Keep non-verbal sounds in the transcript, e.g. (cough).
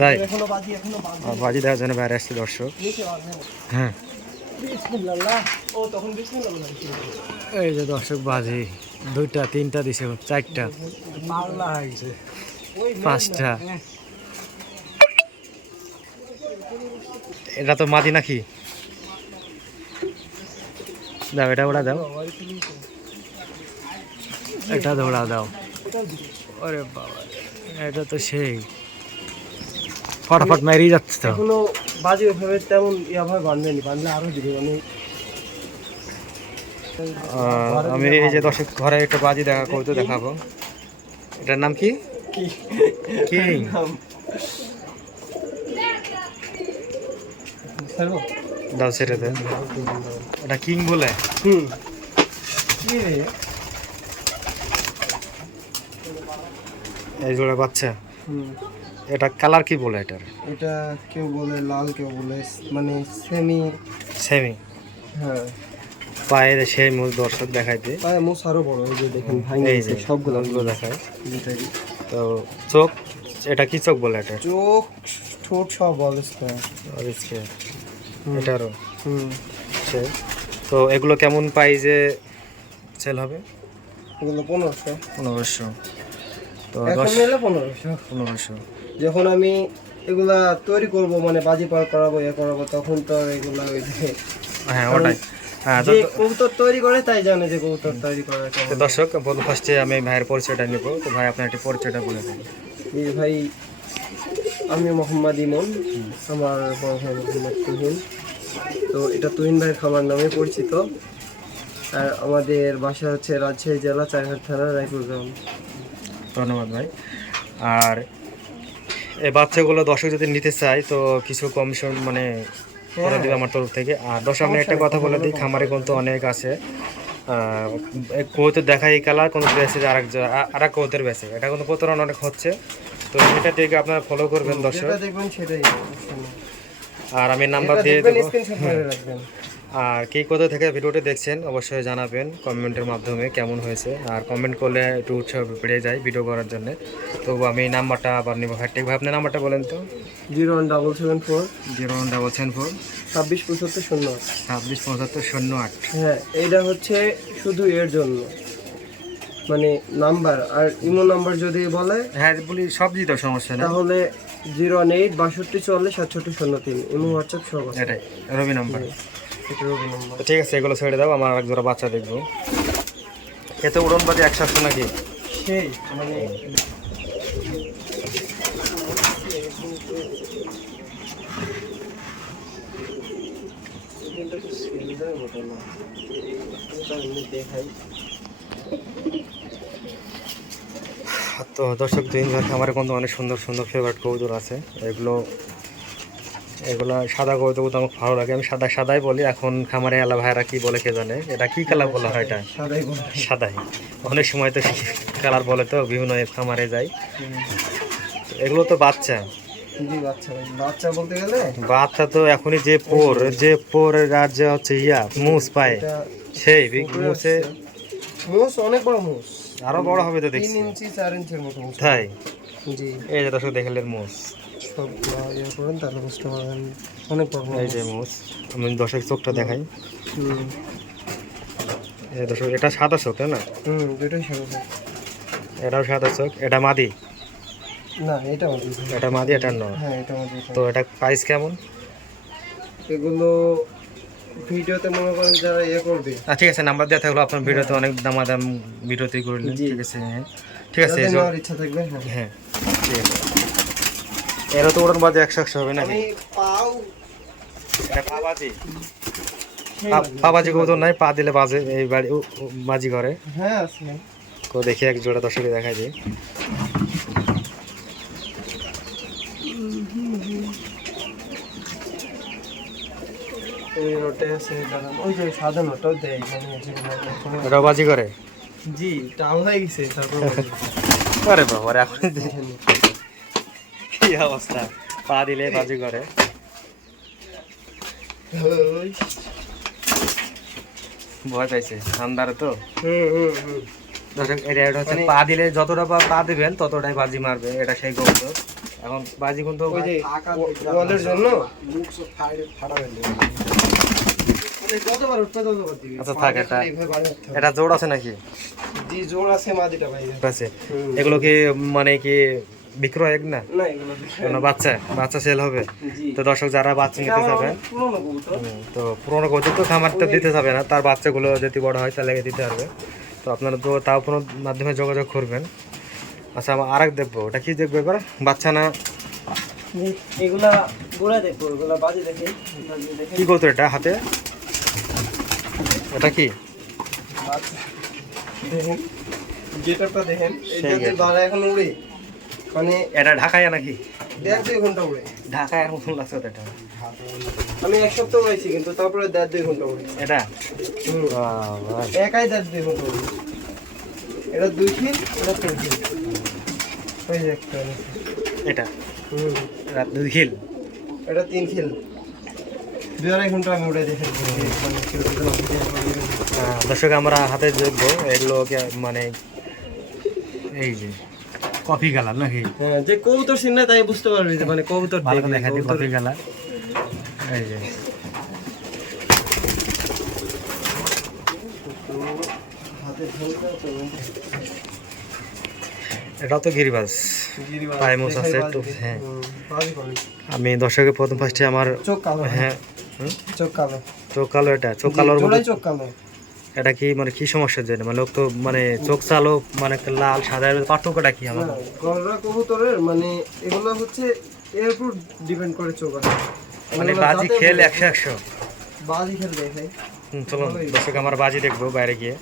তাই? বাজি দেওয়ার জন্য বাইরে আসছে দর্শক। হ্যাঁ। এই যে দর্শক বাজি দুইটা তিনটা দিছে চারটা। মেন পাঁচটা। হ্যাঁ। এটা তো মাদি নাকি? দাও এটা ওরা দাও। এটা দৌড়া দাও। আরে বাবা। এটা তো সেই। ফটাফট মেরিয়ে যাচ্ছে তো। এখনও বাজি ওইভাবে তেমন ইয়াভাবে বাঁধেনি বাঁধলে আরও দিবে মানে আমি এই যে দর্শক ঘরে একটা বাজি দেখা কৌতো দেখাবো। এটার নাম কি? কি? দাও ছেড়ে দে। এটা কিং বলে। হুম। কি এই জোড়া বাচ্চা। এটা কালার কি বলে এটার? এটা কেউ বলে লাল কেউ বলে মানে সেমি সেমি হ্যাঁ। পায়ের সেই মূল দর্শক দেখাইতে। পায়ে মোস আরও বড় এই যে দেখেন ভাঙে এই যে সবগুলো সবগুলো দেখায়। তো চোখ এটা কি চোখ বলে এটা চোখ ঠোঁট সব ইসকে এটারও হুম। তো এগুলো কেমন প্রাইজে সেল হবে? এগুলো পনেরোশো। পনেরোশো। তো এখন দশ নিলে পনেরোশো। পনেরোশো। যখন আমি এগুলা তৈরি করব মানে বাজি পার করাবো ইয়ে করাবো তখন তো এগুলা ওই যে হ্যাঁ ওটাই। হ্যাঁ যে কবুতর তৈরি করে তাই জানে যে কবুতর তৈরি দর্শক ফার্স্টে আমি ভাইয়ের পরিচয়টা নিব। তো ভাই আপনার একটি পরিচয়টা বলে দিন। এই ভাই আমি মোহাম্মদ ইমন আমার বড় ভাই মোহাম্মদ তুহিন। তো এটা তুহিন ভাইয়ের খামার নামে পরিচিত। আর আমাদের বাসা হচ্ছে রাজশাহী জেলা চারঘাট থানা রায়পুর গ্রাম ধন্যবাদ ভাই। আর এই বাচ্চাগুলো দর্শক যদি নিতে চায় তো কিছু কমিশন মানে করে দেবে আমার তরফ থেকে। আর দর্শক আমি একটা কথা বলে দিই খামারে কিন্তু অনেক আছে। কৌতের দেখা এই কালার কোনো বেসে আর এক আর এক কৌতের বেসে এটা কিন্তু প্রতারণা অনেক হচ্ছে। তো সেটা থেকে আপনারা ফলো করবেন দর্শক। আর আমি নাম্বার দিয়ে দেবো। আর কে কোথা থেকে ভিডিওটি দেখছেন অবশ্যই জানাবেন কমেন্টের মাধ্যমে কেমন হয়েছে। আর কমেন্ট করলে একটু উৎসাহ বেড়ে যায় ভিডিও করার জন্য। তো আমি নাম্বারটা আবার নিব। হ্যাঁ ঠিক ভাই আপনার নাম্বারটা বলেন তো। Zero one double seven four. Zero one double seven four. ছাব্বিশ পঁচাত্তর শূন্য আট। ছাব্বিশ পঁচাত্তর শূন্য আট। হ্যাঁ এইটা হচ্ছে শুধু এর জন্য। মানে নাম্বার আর ইমো নাম্বার যদি বলে? হ্যাঁ বলি সব দিতে সমস্যা নেই। তাহলে জিরো ওয়ান এইট বাষট্টি চুয়াল্লিশ সাতষট্টি শূন্য তিন। ইমো হোয়াটসঅ্যাপ সব এটাই রবি নাম্বার। ঠিক আছে, এগুলো ছেড়ে দাও, আমার এক জোড়া বাচ্চা দেখব। এতে উড়ন বাদে একশো একশো নাকি? তো দর্শক দিন আমার কিন্তু অনেক সুন্দর সুন্দর ফেভারিট কবুতর আছে। এগুলো এগুলো সাদা কবুতর কিন্তু আমার ভালো লাগে। আমি সাদা সাদাই বলি এখন খামারে এলা ভাইরা কি বলে কে জানে? এটা কি কালার বলা হয় এটা? সাদাই অনেক সময় তো কালার বলে তো বিভিন্ন খামারে যাই। এগুলো তো বাচ্চা। বাচ্চা। তো এখনই যে পোর যে পোর আর যে হচ্ছে ইয়া মুস পায় সেই মুসে মোষ অনেক বড় মোষ আরও বড় হবে তো দেখছি। ইঞ্চি চার ইঞ্চির মতো তাই? জি। এই যে দর্শক দেখলেন মুস। সব ইয়ে করেন তাহলে বুঝতে পারবেন। অনেক। এই যে মুস আমি দর্শক চোখটা দেখাই। হুম। এই এটা সাদা চোখ তাই না? হুম দুটোই সাদা এটাও সাদা চোখ এটা মাদি? না এটা আমাদের এটা মাদি এটা নয়। হ্যাঁ এটা আমাদের তো এটা প্রাইস কেমন? এগুলো ভিডিওতে মনে করেন যারা ইয়ে করবে। আচ্ছা ঠিক আছে নাম্বার দেওয়া থাকল আপনার ভিডিওতে অনেক দামাদাম ভিডিওতেই করলেন। ঠিক আছে হ্যাঁ। ঠিক আছে ইচ্ছা থাকবে হ্যাঁ। হ্যাঁ ঠিক আছে। এরও তো ওরন বাজে একশো একশো হবে নাকি? পাও। এটা পা বাজি? পা- পা কবুতর নাই পা দিলে বাজে এই বাড়ি বাজি করে হ্যাঁ তো দেখি এক জোড়া দর্শকে দেখাই দিই। এই নোটে আছে দাঁড়ান। ওই যে সাদা নোটও দেয় যেগুলো এখনো- এটাও বাজি করে জি টাল হয়ে গেছে তারপর (laughs) আরে বাবা এখন। কি অবস্থা? পা দিলে বাজি করে। ভয় পাইছে তো। দর্শক এটা এটা হচ্ছে মানে- পা দিলে যতটা পা দিবেন ততটাই বাজি মারবে এটা সেই কবুতর এখন বাজি কিন্তু ওই যে ওয়ালের জন্য? মানে আচ্ছা, থাক, এটা- জোর আছে নাকি? জি জোর আছে মাদিটা ভাই। আছে। এগুলো কি মানে কি বিক্রয় না? না কোনো বাচ্চা বাচ্চা সেল হবে। তো দর্শক যারা বাচ্চা নিতে যাবেন অনেক পুরনো কবুতর। তো পুরোনো কবুতর তো দিতে যাবে না তার বাচ্চাগুলো যদি বড় হয় তাহলে দিতে পারবে। তো আপনারা তো তাও কোনো মাধ্যমে যোগাযোগ করবেন। আচ্ছা আমার আরেক দেখব ওটা কি দেখব এবার? বাচ্চা না? এগুলা গোড়া দেখব এগুলা বাজে দেখে। কি কবুতর এটা হাতে? এটা কি? দেখেন গেটারটা দেখেন। এটা সেই যে এখন উড়ে? মানে এটা ঢাকায় নাকি? দেড় দুই ঘণ্টা উড়ে ঢাকায় আর মতন লাগছে এটা আমি এক সপ্তাহ উড়াইছি কিন্তু তারপরে দেড় দুই ঘণ্টা উড়ে এটা? একাই দেড় দুই ঘণ্টা উড়ে এটা দুই খিল এটা তিন খিল ওই যে একটা এটা? এটা দুই খিল এটা তিন খিল দুই আড়াই ঘণ্টা আমি উড়ে দেখে দর্শক আমরা হাতে দেখব এগুলো মানে এই যে। কফি কালার নাকি? হ্যাঁ যে কবুতর চিনলে তাই বুঝতে পারবি যে মানে কবুতর ভালো করে দেখা দিই কফি কালার এই যে। ঝোলটা তো এটাও তো গিরিবাজ। গিরিবাজ, পায়ে মোজ দেখাই আছে তো, হ্যাঁ। আমি দর্শকের প্রথম ফার্স্টে আমার চোখ কালো হ্যাঁ চোখ কালো। চোখ কালো এটা চোখ কালোর চোখ কালো। এটা কি মানে কি সমস্যার জন্য মানে লোক তো মানে চোখ চালো মানে লাল সাদা পার্থক্যটা কি আমার? গলরা কবুতরের মানে এগুলো হচ্ছে এর উপর ডিপেন্ড করে চোখ মানে বাজি খেল একশো একশো? বাজি খেল দেখাই চলুন দর্শক আমার বাজি দেখব বাইরে গিয়ে।